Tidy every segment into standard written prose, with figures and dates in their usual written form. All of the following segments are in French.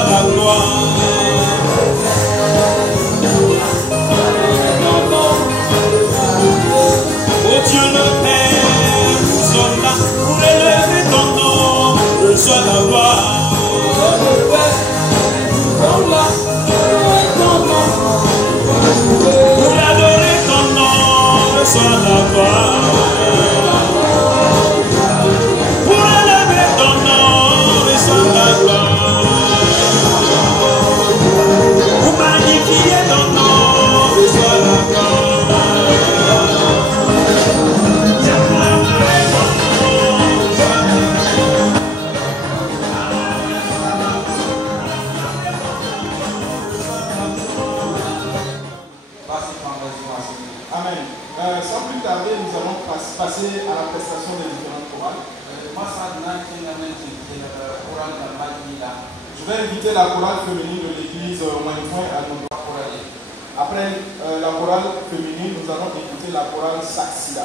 reçois la gloire. Oh Dieu le Père, nous sommes là pour élever ton nom, reçois la gloire. Pour adorer ton nom, reçois la gloire. Pour élever ton nom, reçois la gloire. Pour magnifier ton nom, reçois la gloire. Amen. Sans plus tarder, nous allons passer à la prestation des différentes chorales. Je vais inviter la chorale féminine de l'église Moyen-Point à nous. Après la chorale féminine, nous allons écouter la chorale Saxila.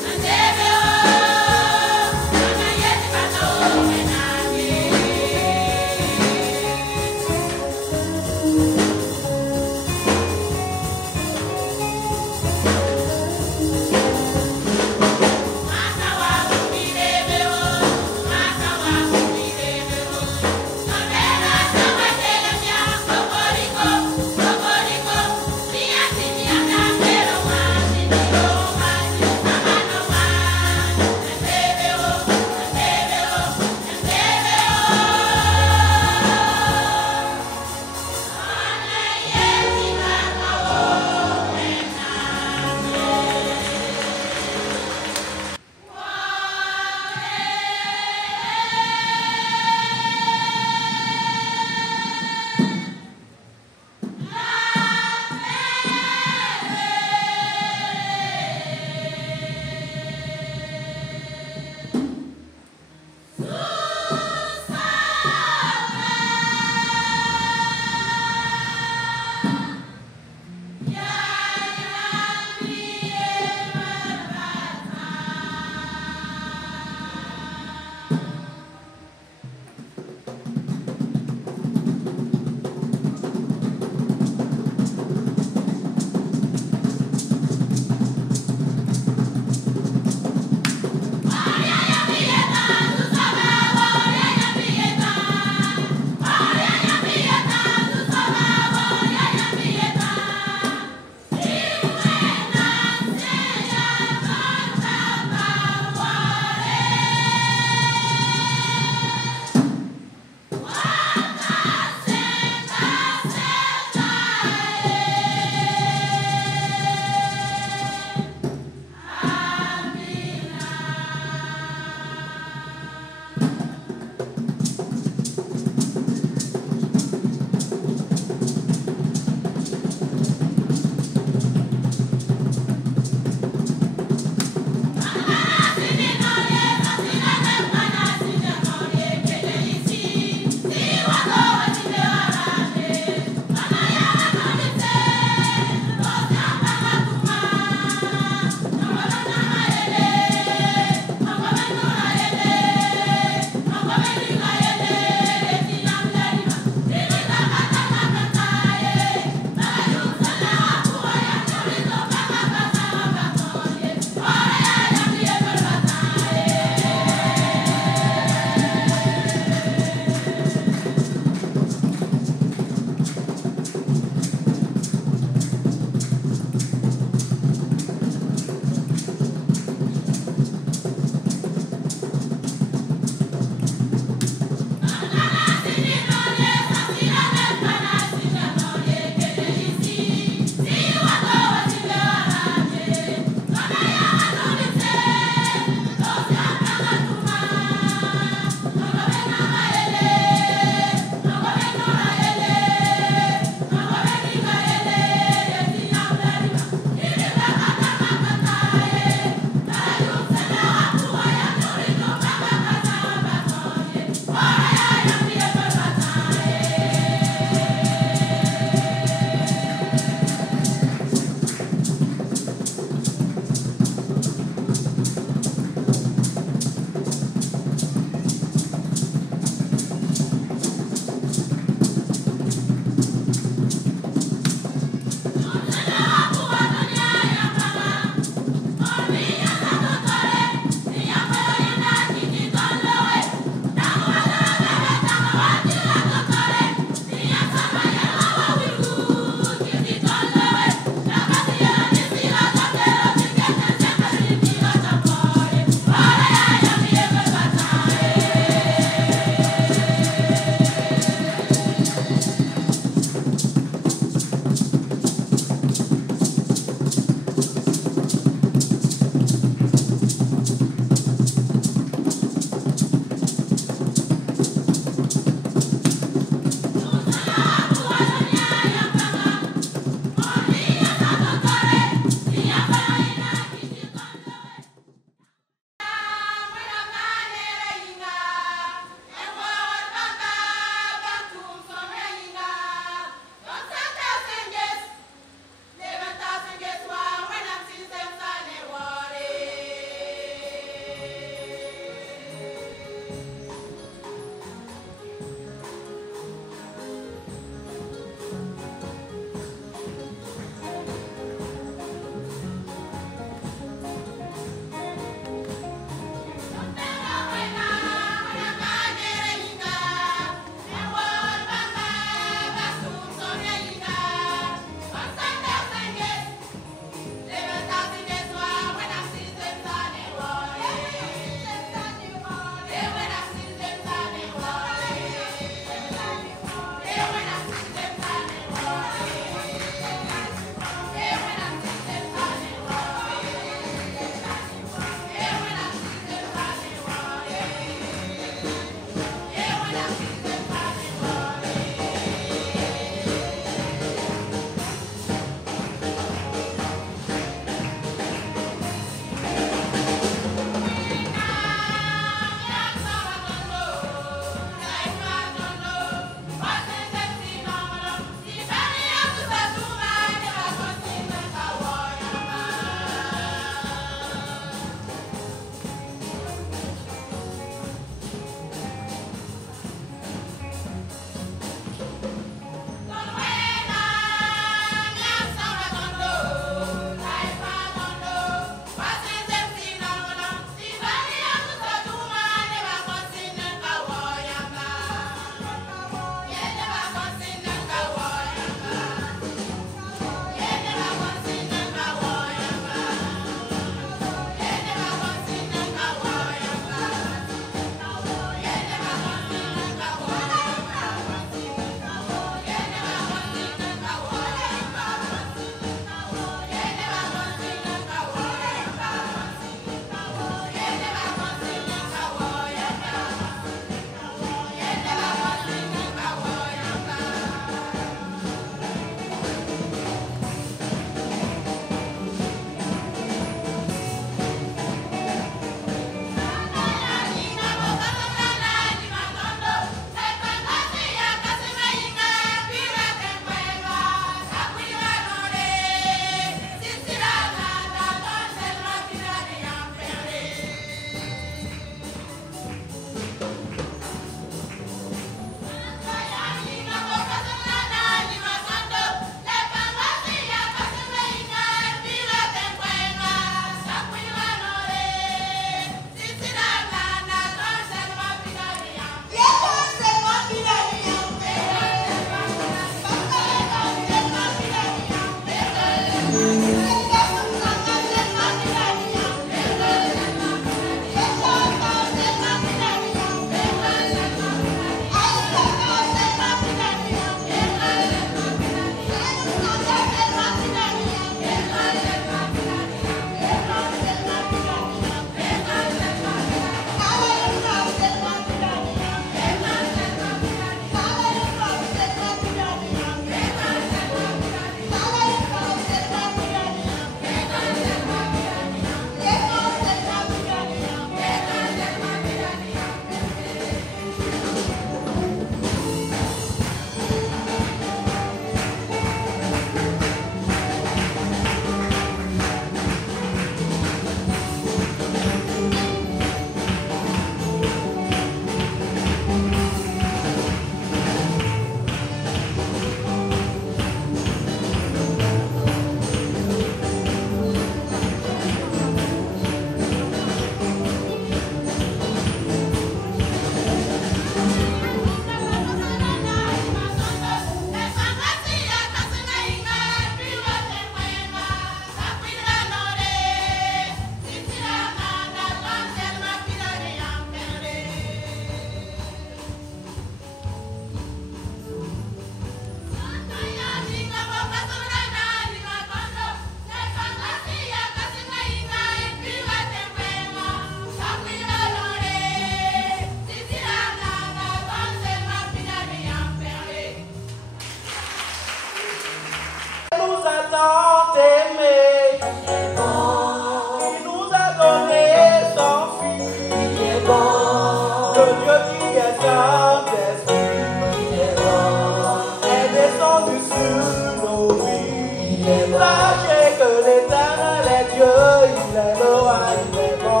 Sachez que l'Éternel est Dieu, il est le roi, il est bon.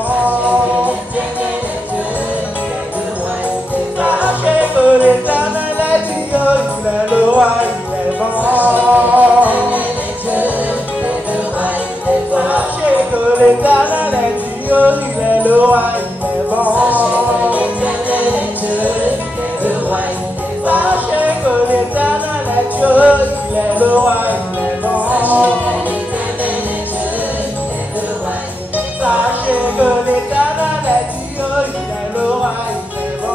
Sachez que l'Éternel est Dieu, il est le roi, il est bon. Sachez que l'Éternel est Dieu, il est le roi, il est bon. Sachez que l'Éternel est Dieu, il est le roi, il est bon. Sachez que l'Éternel est Dieu, il est le roi, il est bon.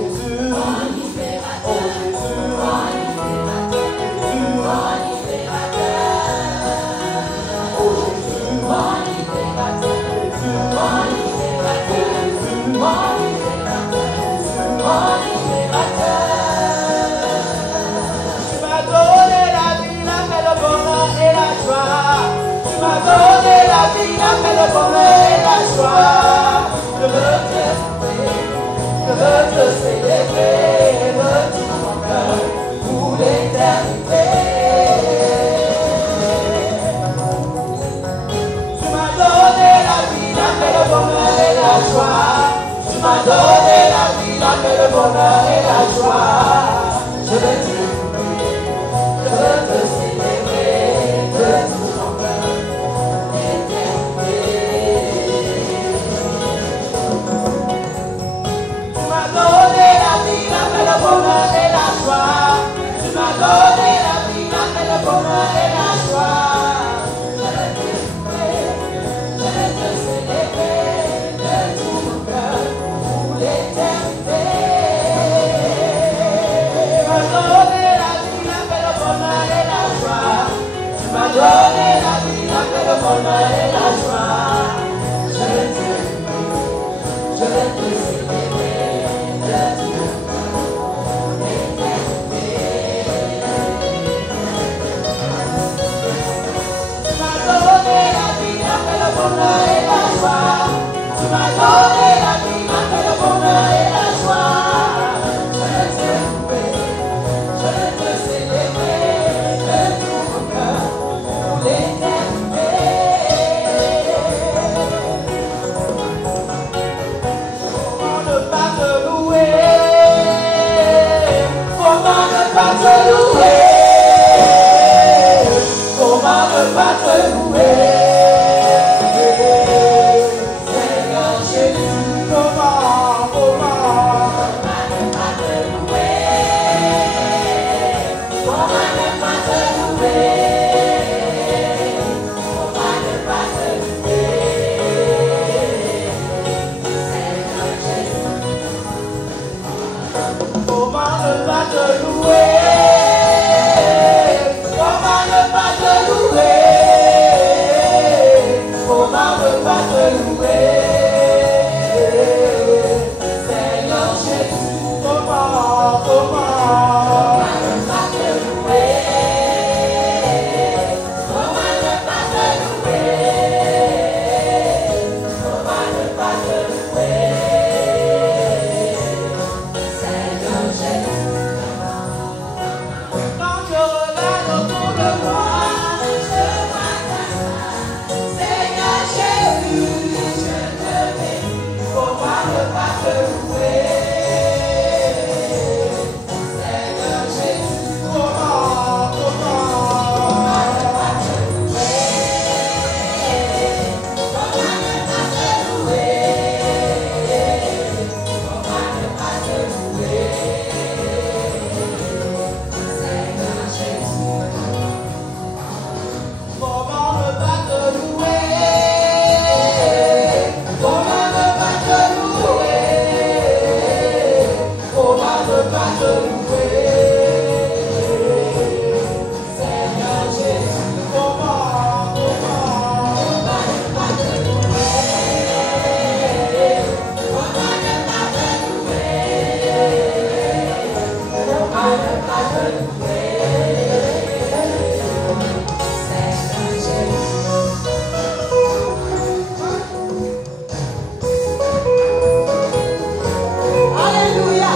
Jésus, Jésus, oh Jésus, tu m'as donné la vie, la paix, le bonheur et la joie. Tu m'as donné la vie, la paix, le bonheur et la joie. Je veux te célébrer de tout mon cœur pour l'éternité. Tu m'as donné la vie, la paix, le bonheur et la joie. Tu m'as donné la vie, la paix, le bonheur et la joie. Je veux te célébrer de tout mon cœur. Tu m'as donné la vie, la paix, le bonheur et la joie. Tu m'as donné la vie, la paix, le bonheur et la joie. Je veux te célébrer de tout mon cœur pour l'éternité. Tu m'as donné la vie, la paix, le bonheur et la joie. Tu m'as donné la vie, la paix, le bonheur et la joie. Je veux te célébrer de tout mon cœur pour l'éternité. Tu m'as donné la vie, la paix, le bonheur et la joie. Tu m'as donné la vie, la paix, le bonheur et la joie. Je veux te célébrer de tout mon cœur pour l'éternité. Comment ne pas te louer? Comment ne pas te louer? Comment ne pas te louer? Seigneur Jésus, comment ne pas te louer? Comment ne pas te louer? Comment ne pas te louer? Seigneur Jésus, comment ne pas te louer? Comment ne pas te louer? Comment ne pas te louer? Seigneur Jésus, comment ne pas te louer? Comment ne pas te louer? Comment ne pas te louer? Seigneur Jésus. Quand je regarde autour de moi, je vois ta face. Seigneur Jésus, je te bénis. Comment ne pas te louer? Seigneur Jésus, comment ne pas te louer? Comment ne pas te louer? Comment ne pas te louer? Seigneur Jésus, comment ne pas te louer? Comment ne pas te louer? Comment ne pas te louer? Seigneur Jésus, comment ne pas te louer? Comment ne pas te louer? Comment ne pas te louer? Seigneur Jésus. Alléluia.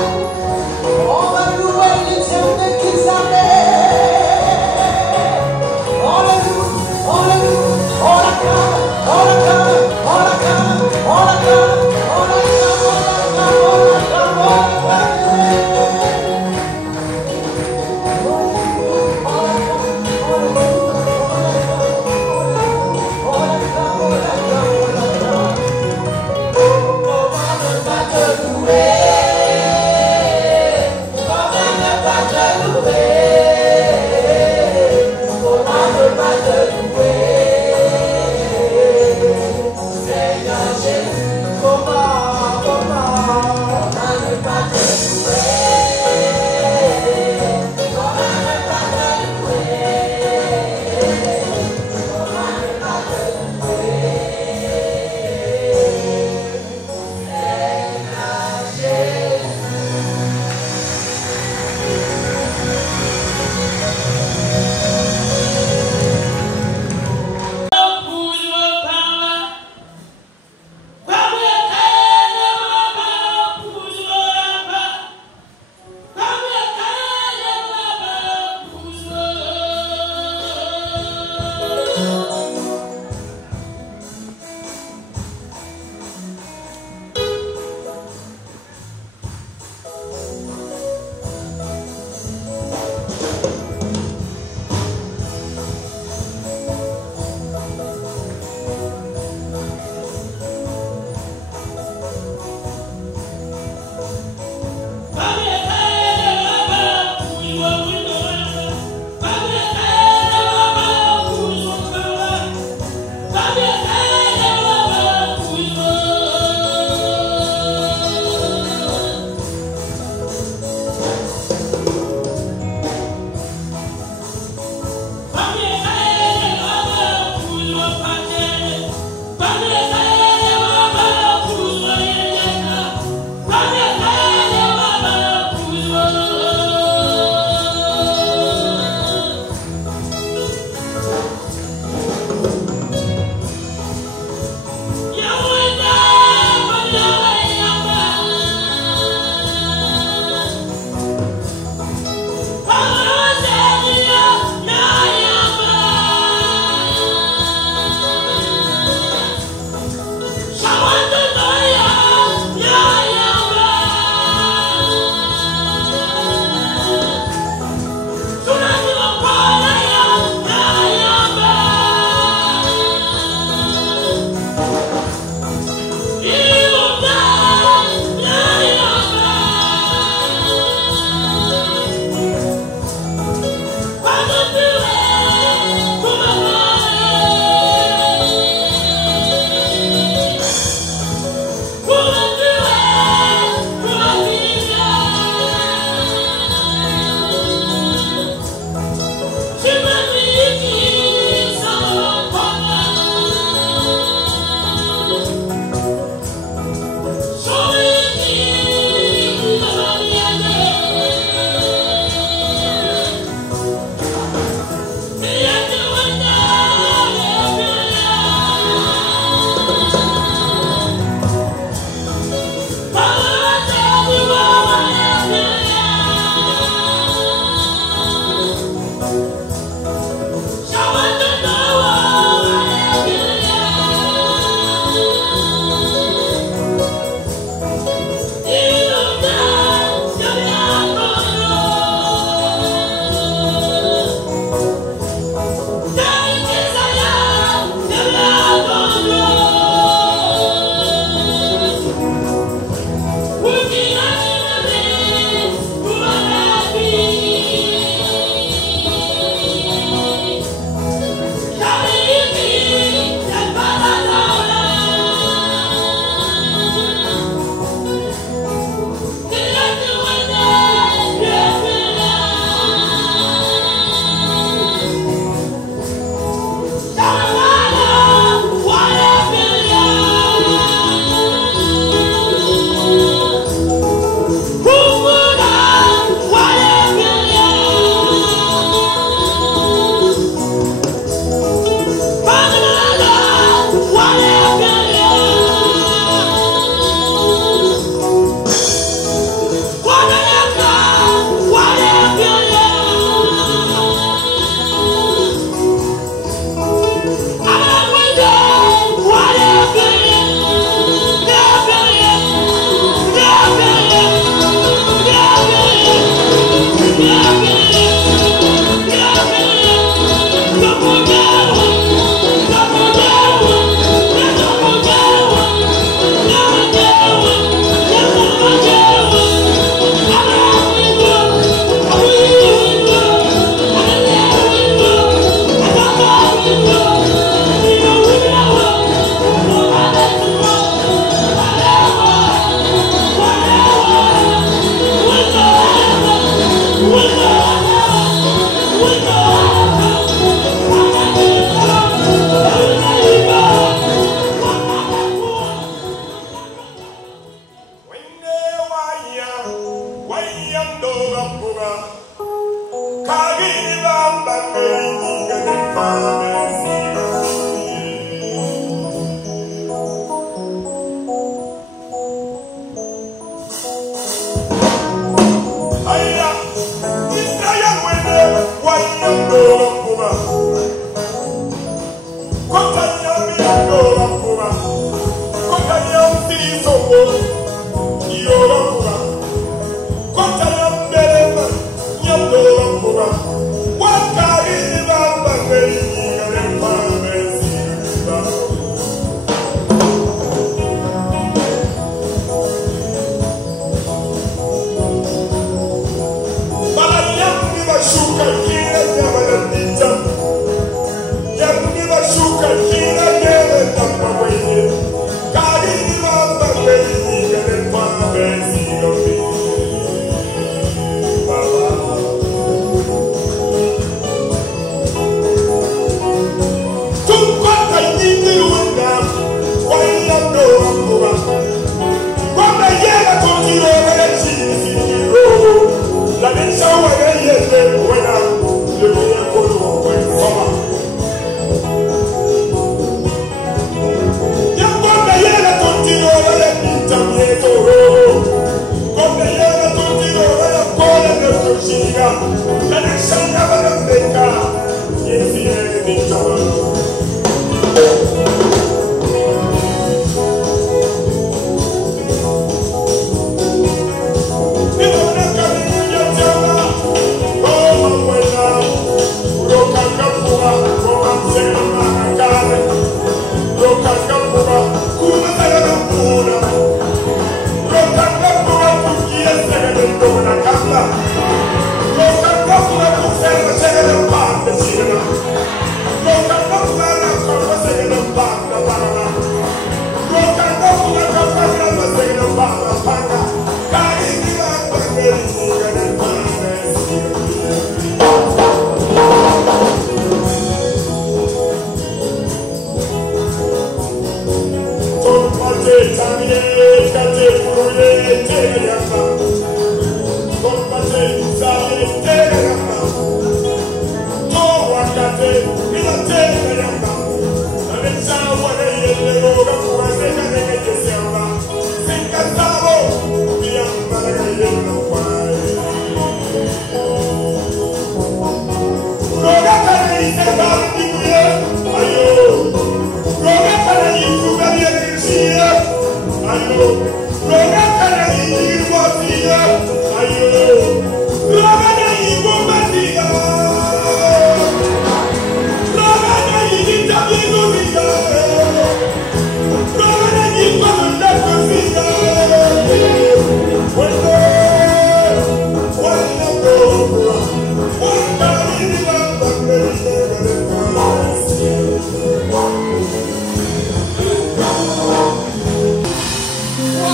Wow.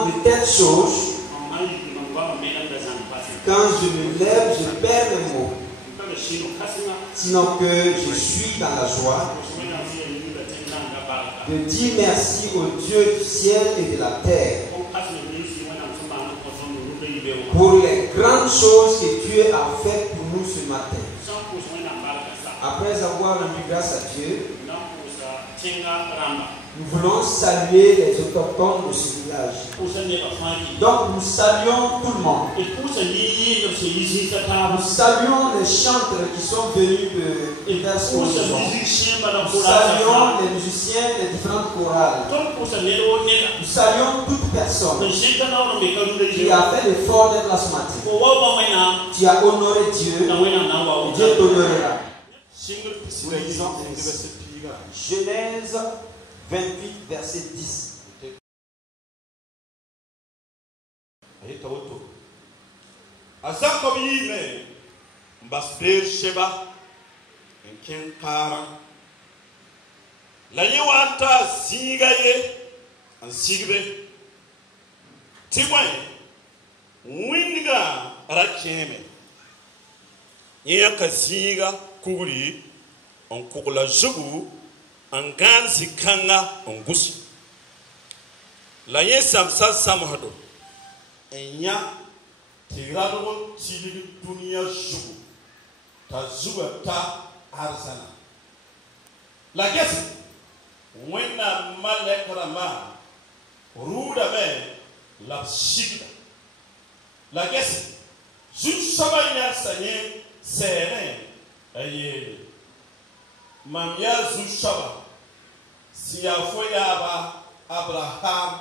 m'apprend de telles choses, quand je me lève, je perds mes mots. Sinon que je suis dans la joie de dire merci au Dieu du ciel et de la terre pour les grandes choses que Dieu a faites pour nous ce matin. Après avoir rendu grâce à Dieu, nous voulons saluer les autochtones de ce village. Donc nous saluons tout le monde. Nous saluons les chantres qui sont venus de diverses horizons. Nous saluons les musiciens des différentes chorales. Nous saluons toute personne qui a fait l'effort d'être là ce matin. Tu as honoré Dieu, et Dieu t'honorera. Nous lisons Genèse 28, verset 10. Azakobi mbasbe sheba nkenkara la yewanta zigaye ansigbe tigwe windiga rakeme yaka ziga kuguri on kugula jugu an ganzi kanga on gusi la yesam samhado enya tirado tili dunia jugu ta zuga ta arzana la gesi wena malekrama ruda me la shigda la gesi zu sabanya sanye sene aye mamya zu shaba siya foyaba Abraham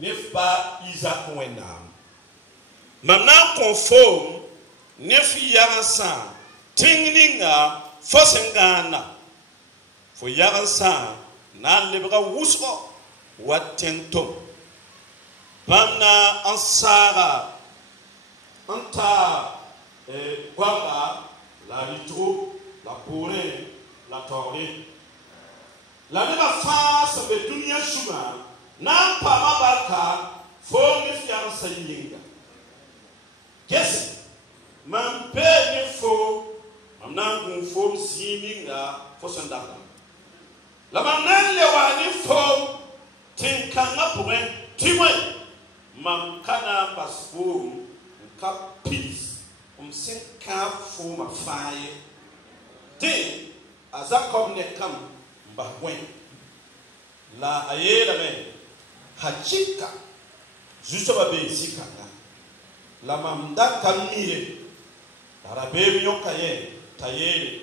nefba Isaac wenam mamna conforme nefi yaransa tingninga fosengana fo yaransa na lebra wusro watento bamna ansara anta gwaba la litro la pore la torre la neba face de dunia shuma na pama barka fo nefi yaransa yinga yes man pe ni fo amna gun fo siminga fo sandaka la manan le wani fo tinkanga pour timwe mam kana pasfo ka peace sin ka fo ma faye te azakom ne kam mbahwen la ayela me hachika juste ba be sikanga la mamda kamire arabe nyokaye taye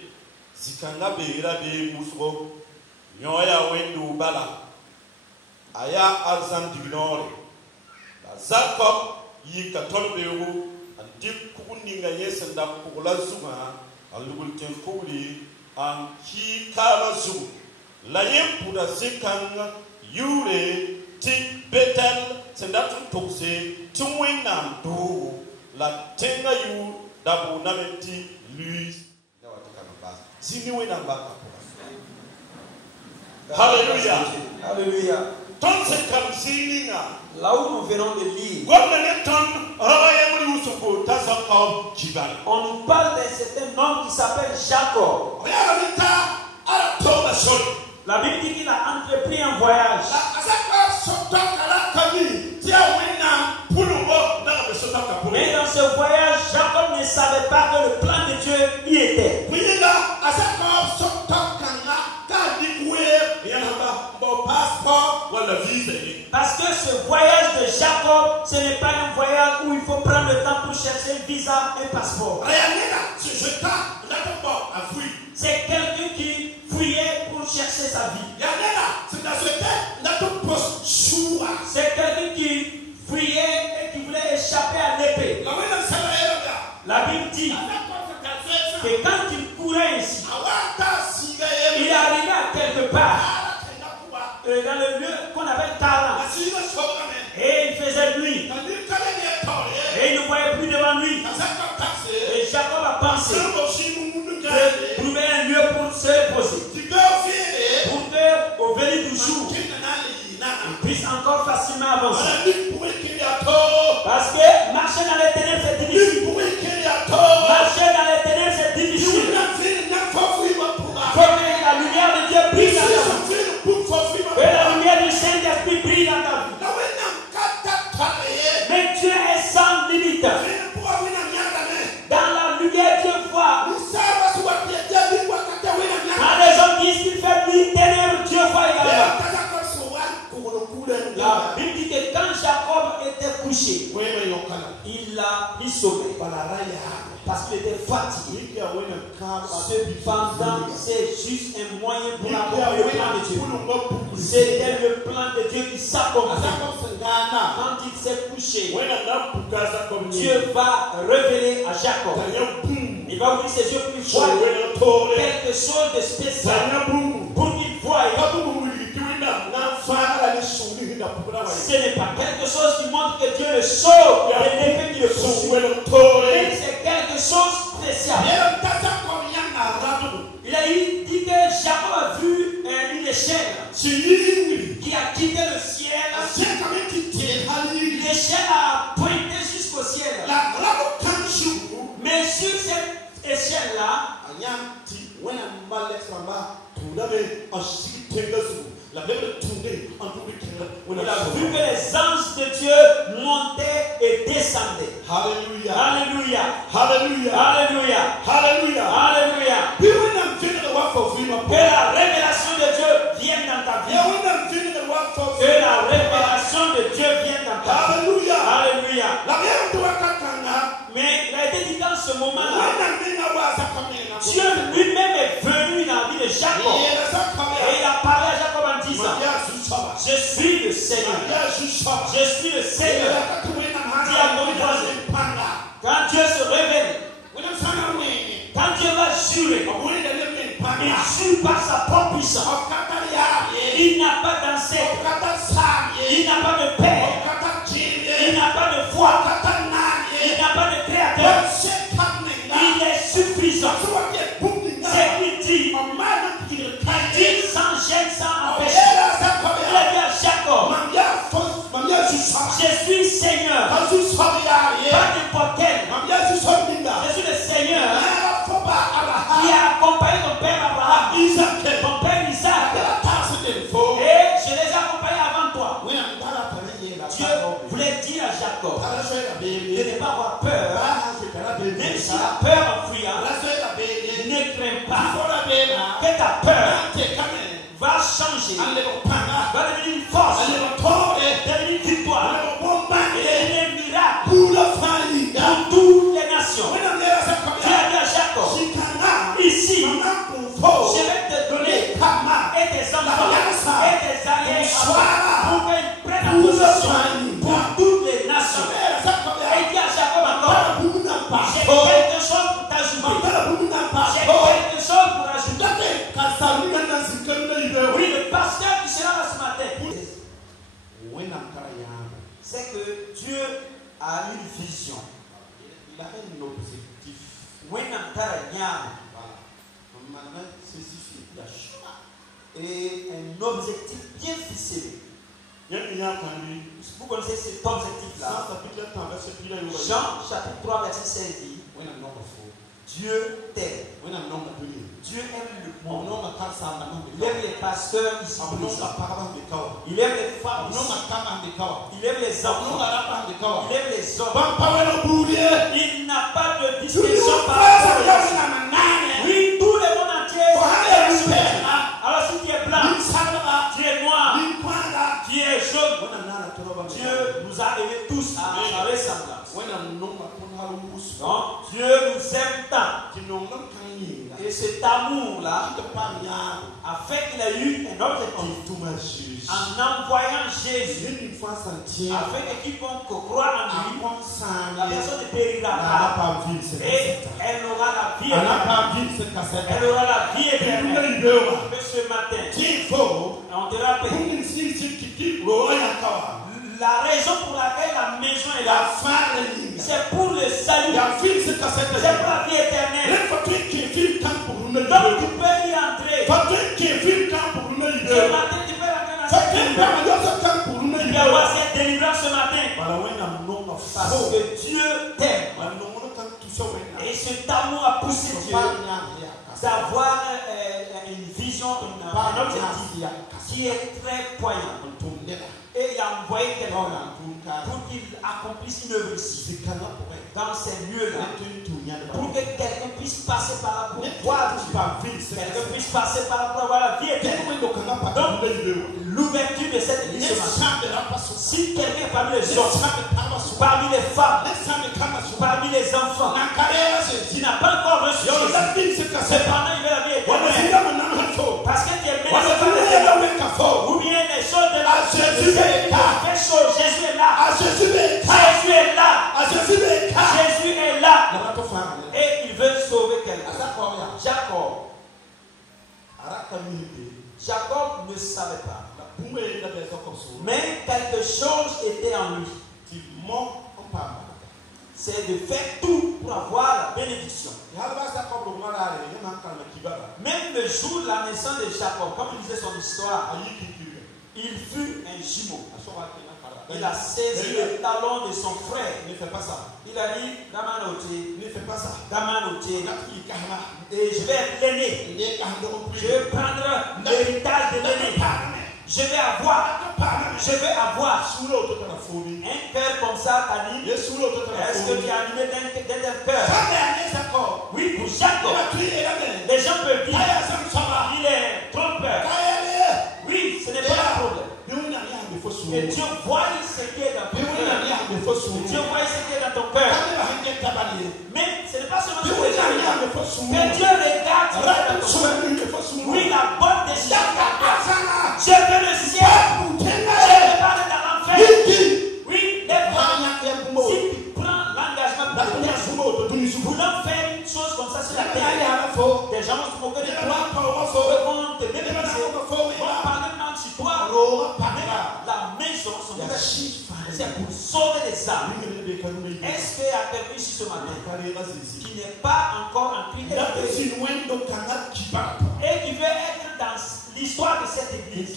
zikanga beira be musgo nyoya wendu bala aya arzan dignore la zakob yi ka tolbewu andik kuninga yesenda kugula zuma alugul ken kuguli an ki kala zu la yempuda zikanga yure ti betel sendatu tokse tumwena do la tenga yu dabu nameti lui na wataka mabasa sini wena mbaka Alléluia. Alléluia. Ton se kam sininga Là où nous venons de lire, on nous parle d'un certain homme qui s'appelle Jacob. La Bible dit qu'il a entrepris un voyage. Mais dans ce voyage, Jacob ne savait pas que le plan de Dieu y était. Parce que ce voyage de Jacob, ce n'est pas un voyage où il faut prendre le temps pour chercher visa et passeport. C'est quelqu'un qui fouillait pour chercher sa vie. C'est quelqu'un qui fouillait et qui voulait échapper à l'épée. La Bible dit que quand il courait ici, il est arrivé à quelque part dans le lieu qu'on appelle Taran. Et il faisait nuit. Et il ne voyait plus devant lui. Et Jacob a pensé de trouver un lieu pour se reposer. Pour qu'au venir du jour, il puisse encore facilement avancer. les ténèbres, c'est difficile. Marcher dans les ténèbres, c'est difficile. Il faut que la lumière de Dieu brille dans ta vie. Que la lumière du Saint-Esprit brille dans ta vie. Mais Dieu est sans limite. Dans la lumière, Dieu voit. Quand les hommes disent qu'il fait nuit, ténèbres, Dieu voit également. La Bible dit que quand Jacob était couché, il l'a sauvé. Parce qu'il était fatigué. Cependant, c'est juste un moyen pour accomplir le plan de Dieu. C'était le plan de Dieu qui s'accomplit. Quand il s'est couché, Dieu va révéler à Jacob. Il va ouvrir ses yeux pour qu'il voie quelque chose de spécial. Pour qu'il voie. Ce n'est pas quelque chose qui montre que Dieu le sauve de l'effet qui le poursuit. Mais c'est quelque chose de spécial. Il a dit que Jacob a vu une échelle qui a quitté le ciel. L'échelle a pointé jusqu'au ciel. Mais sur cette échelle-là, il a vu que les anges de Dieu montaient et descendaient. Alléluia. Alléluia. Alléluia. Alléluia. Alléluia. Alléluia. Que la révélation de Dieu vienne dans ta vie. Que la révélation de Dieu vienne dans ta vie. Alléluia. Mais il a été dit dans ce moment-là, Dieu lui-même est venu dans la vie de Jacob. Et il a parlé à Jacob en disant, je suis le Seigneur. Je suis le Seigneur. Dis à ton voisin, quand Dieu se révèle, quand Dieu va jurer, il jure par sa propre puissance. Il n'a pas d'ancêtre. Il n'a pas de père. Il n'a pas de foi. Il n'a pas de créateur. Il est suffisant. C'est qu'il dit, sans gêne, sans empêchement. Il a dit à Jacob, je suis Seigneur. Pas n'importe quel. Je suis le Seigneur qui a accompagné ton père Abraham, ton père Isaac. Et je les ai accompagnés avant toi. Dieu voulait dire à Jacob de ne pas avoir peur. Même si la peur en fuyant, ne crains pas que ta peur va changer, va devenir une force, devenir une victoire, et devenir un miracle pour toutes les nations. Dieu a dit à Jacob, ici, je vais te donner et tes enfants et tes alliés pour qu'ils prennent position pour toutes les nations. Et il dit à Jacob encore, j'ai quelque chose pour t'ajouter. J'ai quelque chose pour ajouter. Oui, le pasteur qui sera là ce matin, c'est que Dieu a une vision. Il a un objectif. Et un objectif bien ficelé. Vous connaissez cet objectif-là. Jean chapitre 3 verset 16 dit, Dieu t'aime. Dieu aime le monde. Il aime les pasteurs ici. Il aime les femmes. Il aime les enfants. Il aime les hommes. Il n'a pas de distinction par rapport. Oui, tout le monde entier. Alors si tu es blanc, tu es noir, tu es jaune, Dieu nous a aimés tous à sa ressemblance. Donc Dieu nous aime tant. Et cet amour-là a fait qu'il a eu un objectif en envoyant Jésus afin que quiconque croit en lui, la personne ne périra pas et elle aura la vie éternelle. Elle aura la vie éternelle. Mais ce matin, on te rappelle la raison pour laquelle la maison est là, c'est pour le salut, c'est pour la vie éternelle. Donc tu peux y entrer. Ce matin tu peux rentrer dans cette délivrance. Tu peux avoir cette délivrance ce matin. Parce que Dieu d'avoir une vision, un objectif qui est très poignant. Et il a envoyé quelqu'un pour qu'il accomplisse une œuvre ici, dans ces lieux-là, pour que quelqu'un puisse passer par là pour voir, quelqu'un puisse passer par là pour avoir la vie éternelle. Donc, l'ouverture de cette église ce matin, si quelqu'un parmi les hommes, parmi les femmes, parmi les enfants, qui n'a pas encore reçu Jésus, cependant il veut la vie éternelle, parce que tu es médecin, ou bien les choses de la Jésus est là. Jésus est là. Jésus est là. Et il veut sauver quelqu'un. Jacob ne savait pas. Mais quelque chose était en lui. C'est de faire tout pour avoir la bénédiction. Même le jour de la naissance de Jacob, comme il disait son histoire, il fut un jumeau. Il a saisi le talon de son frère. Il ne fait pas ça. Il a dit, Damanoté, ne fais pas ça. Damanoté. Et je vais être l'aîné. Je vais prendre l'héritage de l'aîné. Je vais avoir un cœur comme ça, Tani. Est-ce que tu es animé d'un cœur? Oui, pour Jacob. Les gens peuvent dire, il est trompeur. Oui, ce n'est pas un problème. Et Dieu voit ce qui est dans ton cœur. Dieu voit ce qui est dans ton cœur. Mais ce n'est pas seulement ce que Dieu regarde ce qui est dans ton cœur. Oui, la bonne décision. Je veux le ciel. Je veux parler dans l'enfer. Oui, si tu prends l'engagement voulant faire une chose comme ça sur la terre, des gens vont se moquer de toi, vont te mépriser, vont parler mal sur toi. La maison, c'est pour sauver les âmes. Est-ce qu'il y a quelqu'un ici ce matin qui n'est pas encore en Christ et qui veut être dans l'histoire de cette église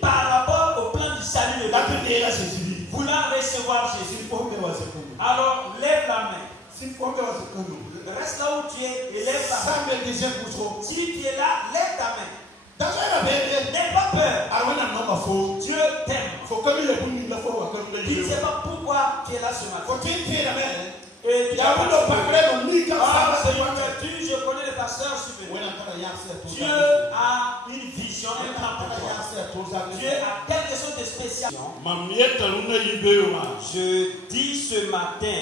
par rapport au plan du salut de Dieu, voulant recevoir Jésus? Alors lève la main. Reste là où tu es et lève ta main. Si tu es là, lève ta main. N'aie pas peur. Dieu t'aime. Tu ne sais pas pourquoi tu es là ce matin. Et tu as je connais le pasteur. Dieu a une vision, un plan pour toi. Dieu a quelque chose de spécial. Je dis ce matin,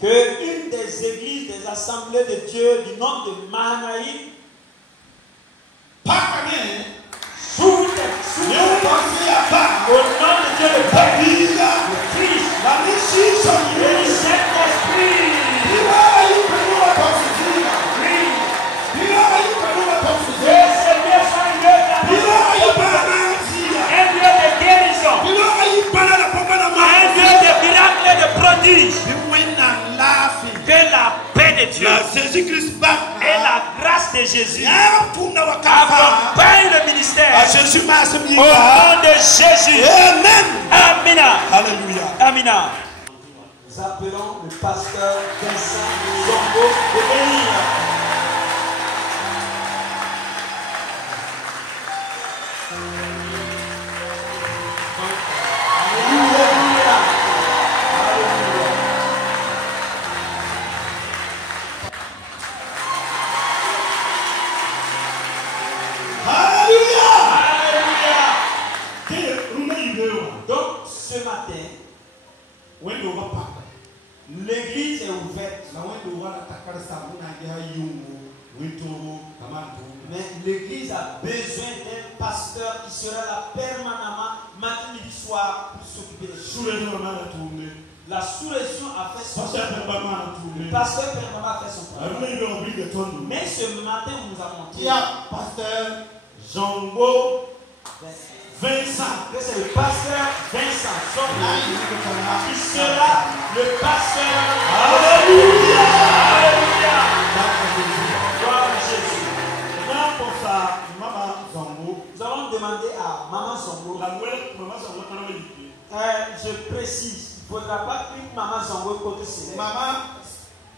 que une des églises des assemblées de Dieu du nom de Mahanaïm sous au nom de Dieu le Père, le Christ, et le Saint-Esprit. Que ce lieu soit un lieu de guérison, un lieu de miracle et de prodige. Que la paix de Dieu et la grâce de Jésus accompagnent le ministère au nom de Jésus. Amina. Amina. Nous appelons le pasteur Vincent Zongo de venir. Donc ce matin, l'église est ouverte. Mais l'église a besoin d'un pasteur qui sera là permanemment, matin, midi, soir, pour s'occuper des choses. La sous-région a fait son travail. Le pasteur permanent a fait son travail. Mais ce matin, nous avons dit pasteur Zongo Vincent, que c'est le pasteur Vincent qui sera le pasteur. Alléluia! Alléluia! Gloire à Jésus. Maintenant, pour ça, Maman Zongo, nous allons demander à Maman Zongo. Je précise, il faudra pas qu'une maman s'envoie côté cinéma. Maman,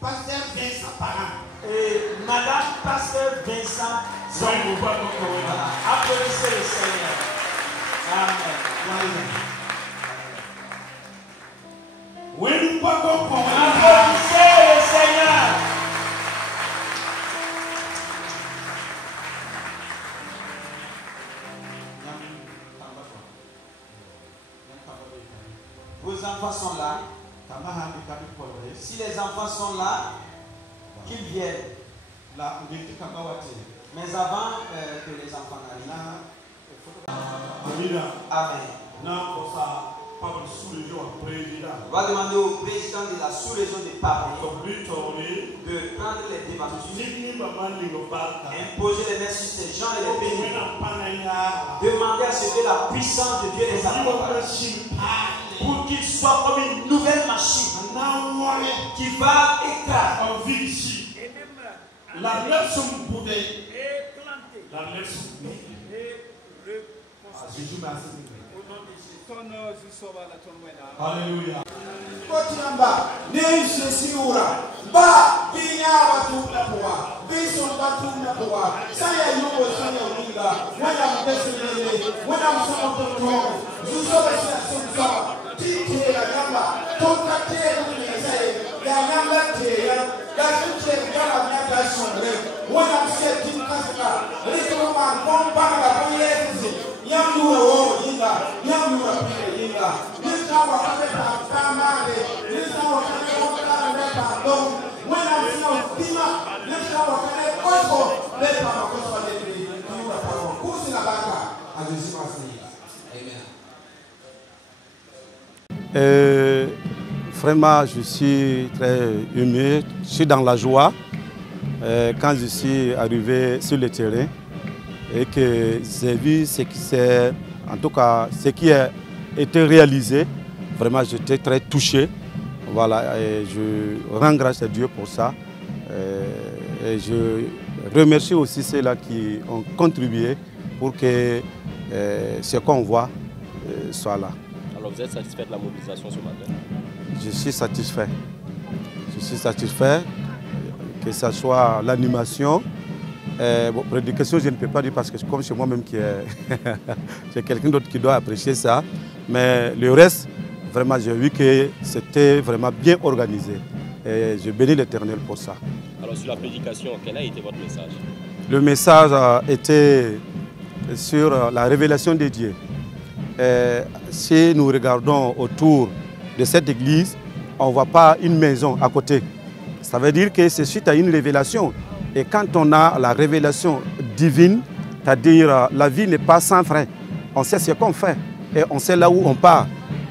pasteur Vincent Parent. Et madame pasteur Vincent Zongo. Voilà. Applaudissez le Seigneur. Amen. Oui, nous pas comprendre. Applaudissez le Seigneur. Vos enfants sont là. Si les enfants sont là, qu'ils viennent. Mais avant que les enfants n'arrivent. Amen. On va demander au président de la sous-région de Paris de prendre les devants, imposer les mains sur ces gens et les bénir. Demander à ce que la puissance de Dieu les accompagne pour qu'ils soient comme une nouvelle machine qui va écraser. La leçon pouvait la leçon. Alléluia. Kotiamba, neishe siura, ba binya watu mnapoa, biso watu mnapoa. Saya yuko saya ulinga, wana mpeselele, wana msama mtoto. Zusoba sina sumsa, titi ya yamba, toka tena mwenyezae, ya yamba tena, ya titi ya mnyaka shomre, wana mseti mkasika, rito mama bomba na kuyezi, yamura wo yinga, yamura pile yinga. Vraiment, je suis très ému, je suis dans la joie quand je suis arrivé sur le terrain et que j'ai vu ce qui s'est, en tout cas, ce qui a été réalisé. Vraiment, j'étais très touché. Voilà, et je rends grâce à Dieu pour ça. Et je remercie aussi ceux-là qui ont contribué pour que ce qu'on voit soit là. Alors vous êtes satisfait de la mobilisation ce matin? Je suis satisfait. Je suis satisfait que ce soit l'animation. Bon, prédication, je ne peux pas dire parce que comme c'est moi-même qui c'est quelqu'un d'autre qui doit apprécier ça. Mais le reste, vraiment, j'ai vu que c'était vraiment bien organisé. Et je bénis l'Éternel pour ça. Alors sur la prédication, quel a été votre message? Le message était sur la révélation de Dieu. Si nous regardons autour de cette église, on ne voit pas une maison à côté. Ça veut dire que c'est suite à une révélation. Et quand on a la révélation divine, c'est-à-dire la vie n'est pas sans frein. On sait ce qu'on fait et on sait là où on part.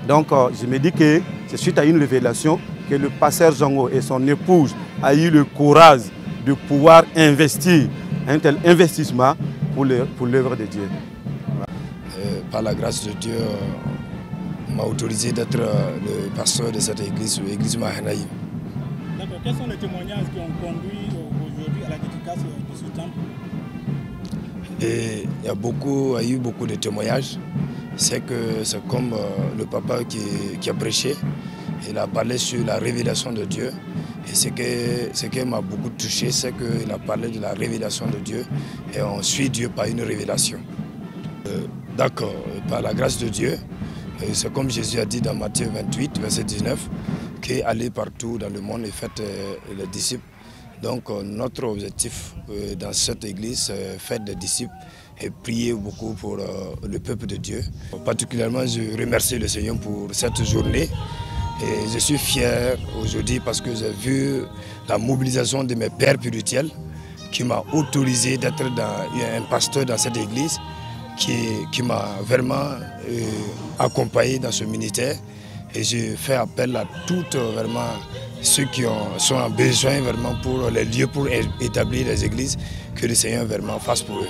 Donc je me dis que c'est suite à une révélation que le pasteur Zongo et son épouse a eu le courage de pouvoir investir un tel investissement pour l'œuvre de Dieu. Par la grâce de Dieu, on m'a autorisé d'être le pasteur de cette église, l'église Mahanaïm. D'accord. Quels sont les témoignages qui ont conduit aujourd'hui à la dédicace de ce temple? Et il y a eu beaucoup de témoignages. C'est comme le papa qui a prêché. Il a parlé sur la révélation de Dieu. Et ce qui m'a beaucoup touché, c'est qu'il a parlé de la révélation de Dieu. Et on suit Dieu par une révélation. D'accord, par la grâce de Dieu, c'est comme Jésus a dit dans Matthieu 28, verset 19, qu'aller partout dans le monde et faites les disciples. Donc notre objectif dans cette église, c'est faire des disciples et prier beaucoup pour le peuple de Dieu. Particulièrement, je remercie le Seigneur pour cette journée. Et je suis fier aujourd'hui parce que j'ai vu la mobilisation de mes pères spirituels qui m'a autorisé d'être un pasteur dans cette église, qui m'a vraiment accompagné dans ce ministère. Et je fais appel à toutes vraiment ceux qui sont en besoin vraiment pour les lieux pour établir les églises, que le Seigneur vraiment fasse pour eux.